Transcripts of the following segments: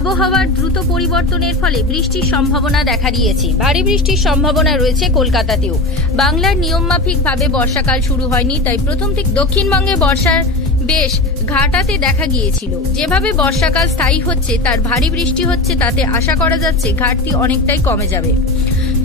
আবহাওয়ার দ্রুত পরিবর্তনের ফলে বৃষ্টির সম্ভাবনা দেখা দিয়েছে। ভারী বৃষ্টির সম্ভাবনা রয়েছে কলকাতাতেও। বাংলার নিয়মমাফিকভাবে বর্ষাকাল শুরু হয়নি, তাই প্রথম থেকে দক্ষিণবঙ্গে বর্ষার বেশ ঘাটাতে দেখা গিয়েছিল। যেভাবে বর্ষাকাল স্থায়ী হচ্ছে, তার ভারী বৃষ্টি হচ্ছে, তাতে আশা করা যাচ্ছে ঘাটতি অনেকটাই কমে যাবে।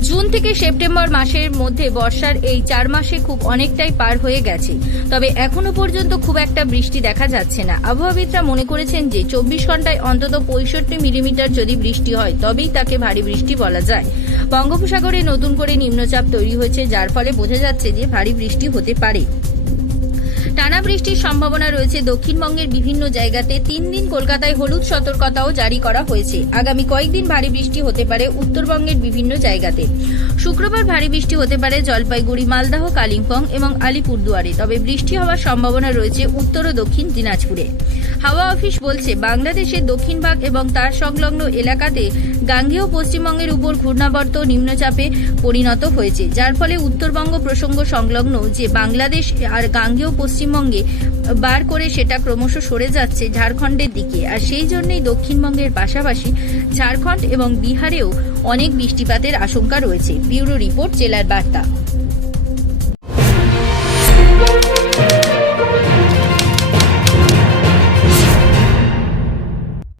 জুন থেকে সেপ্টেম্বর মাসের মধ্যে বর্ষার এই চার মাসে খুব অনেকটাই পার হয়ে গেছে। তবে এখনও পর্যন্ত খুব একটা বৃষ্টি দেখা যাচ্ছে না। আবহাওয়াবিদরা মনে করেছেন যে চব্বিশ ঘন্টায় অন্তত পঁয়ষট্টি মিলিমিটার যদি বৃষ্টি হয়, তবেই তাকে ভারী বৃষ্টি বলা যায়। বঙ্গোপসাগরে নতুন করে নিম্নচাপ তৈরি হয়েছে, যার ফলে বোঝা যাচ্ছে যে ভারী বৃষ্টি হতে পারে। টানা বৃষ্টির সম্ভাবনা রয়েছে। দক্ষিণবঙ্গের বিভিন্ন জায়গাতে তিন দিন কলকাতায় হলুদ সতর্কতাও জারি করা হয়েছে। আগামী কয়েকদিন ভারী বৃষ্টি হতে পারে উত্তরবঙ্গের বিভিন্ন জায়গাতে। শুক্রবার ভারী বৃষ্টি হতে পারে জলপাইগুড়ি, মালদাহ, কালিম্পং এবং আলিপুরদুয়ারে। তবে বৃষ্টি হওয়ার সম্ভাবনা রয়েছে উত্তর ও দক্ষিণ দিনাজপুরে। হাওয়া অফিস বলছে, বাংলাদেশের দক্ষিণ ভাগ এবং তার সংলগ্ন এলাকাতে গাঙ্গেয় পশ্চিমবঙ্গের উপর ঘূর্ণাবর্ত নিম্নচাপে পরিণত হয়েছে। যার ফলে উত্তরবঙ্গ প্রসঙ্গ সংলগ্ন যে বাংলাদেশ আর গাঙ্গেয় পশ্চিমবঙ্গে বার করে সেটা ক্রমশ সরে যাচ্ছে ঝাড়খণ্ডের দিকে। আর সেই জন্যই দক্ষিণবঙ্গের পাশাপাশি ঝাড়খণ্ড এবং বিহারেও অনেক বৃষ্টিপাতের আশঙ্কা রয়েছে। ব্যুরো রিপোর্ট, জেলার বার্তা।